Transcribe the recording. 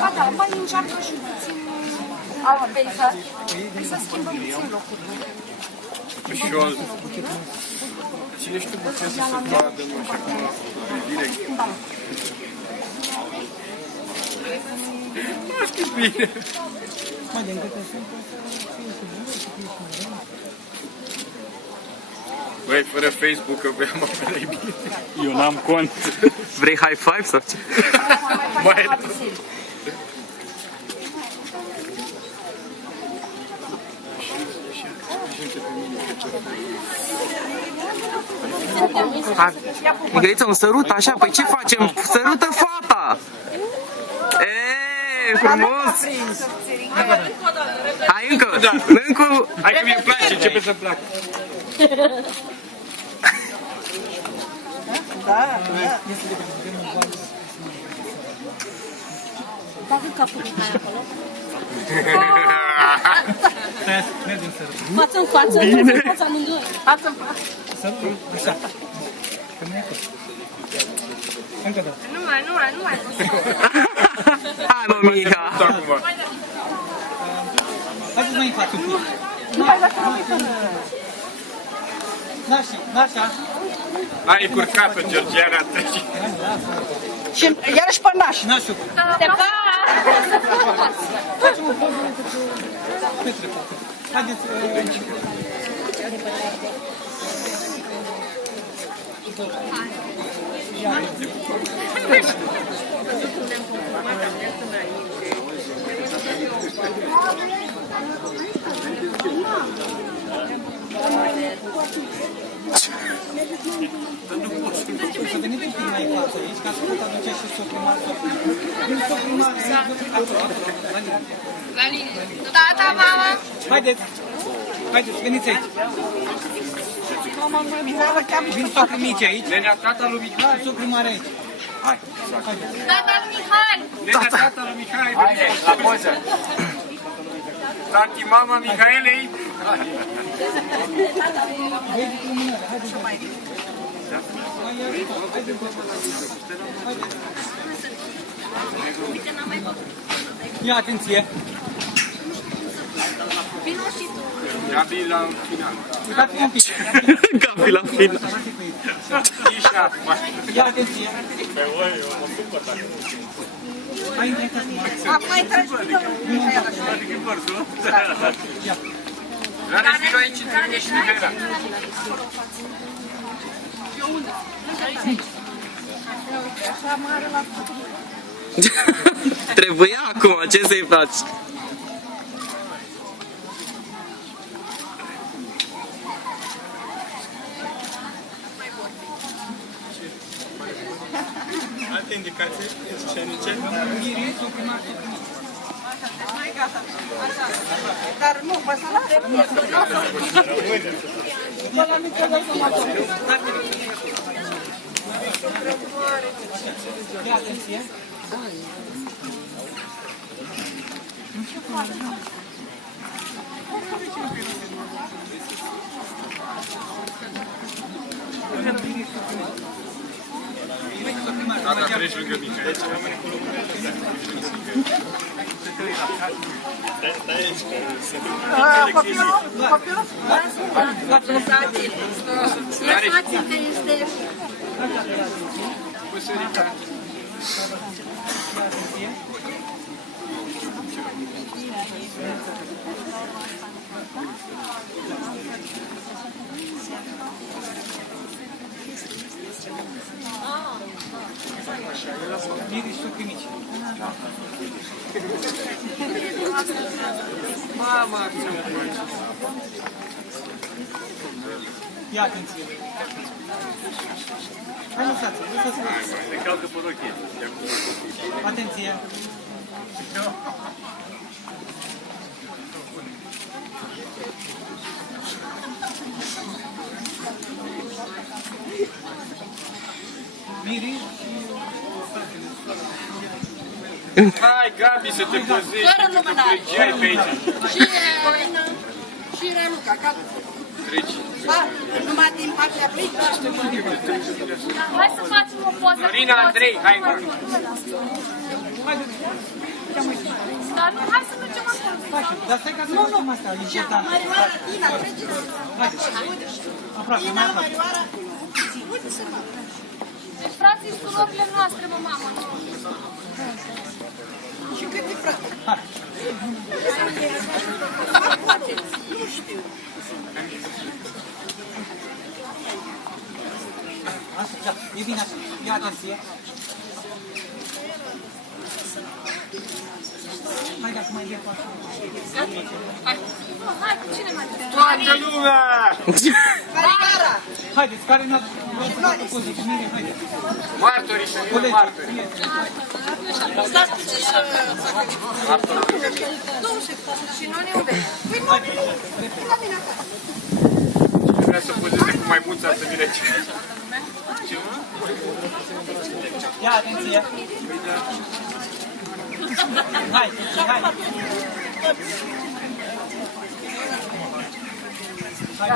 Ba da, mai încearcă și puțin să schimbăm puțin locurile. Și eu... Cine știu cum trebuie să se vadă, nu așa cum direct. Nu știu bine. Băi, fără Facebook, că vreau mă vedea bine. Eu n-am cont. Vrei high five sau ce? Mai Mihăiță, un sărut, așa, păi ce facem? Sărută fata! Eee, frumos! Hai încă! Încă! Hai că mi-e place, începe să placă. Bagă capul mai acolo. Față în față, în fața amândoi. Față în față. Așa. Încă da. Nu mai. Hai mă, Miha! Haideți mai în față. Nu mai dacă nu mai până. Nașa. Ai curcat-o, Georgiana, treci. Și iarăși pe naș. Nașul. Te pa! Facem o poză cu Petre. Haideți. Să veniți un pic mai în față aici, ca să pot aduce și soprimar. Din soprimar, La linie. Tata, mama. Haideți, veniți aici. Vin soprimici aici. Nenea, tata lui Mihai. Soprimare aici. Hai. Tata, Mihai. Nenea, tata lui Mihai. Hai, la poză. Tati, mama Mihaelei. Ia atenție. Gabi la final. Uitați-vă un pic. Gabi la final. Ia atenție. Hai, Mai tragi video. Rare vino aici, întâlnește și Mihaela. Trebuia acum, ce să-i faci? Alte indicații? Ce? Mai gata. Așa. Dar nu, pe salare. ia atenție. Tata, treci lângă Mihaela. Copilul? Lăsați-te, este... Păsărica. Miri și soprimici. Mama, ce faci? Ia atenție. Hai, lăsați-vă. Se calcă pe rochie. Atenție. Miri Hai, Gabi, să te păzești. Fără lumânare. Ce ai pe aici? Și Raluca, gata. întregi. Da, numai din partea plică. Hai să facem o poză. Marina, Andrei, hai! Dar nu, hai să mergem acolo. Dar stai ca să facem asta, e important. Marioara, Tina, treceți. Aproape, Tina, mai aproape. Marioara. Uite să mă. Deci frații și surorile noastre, mă, mamă. Și câte frate? Nu știu. Așa, da, e bine așa. Ia atenție. Haide, acum e cu așa. Hai, cu cine mai trebuie? Toată lumea! Marioara. Haideți, care n-a făcut poze cu mine, haideți. Martorii, să vină martorii. Stați puțin să facă. Nu, și nu ne ude. Păi nu, la mine acasă. Vrea să pozeze cu maimuța să vină ce. Ia atenție. Hai, hai. Hai,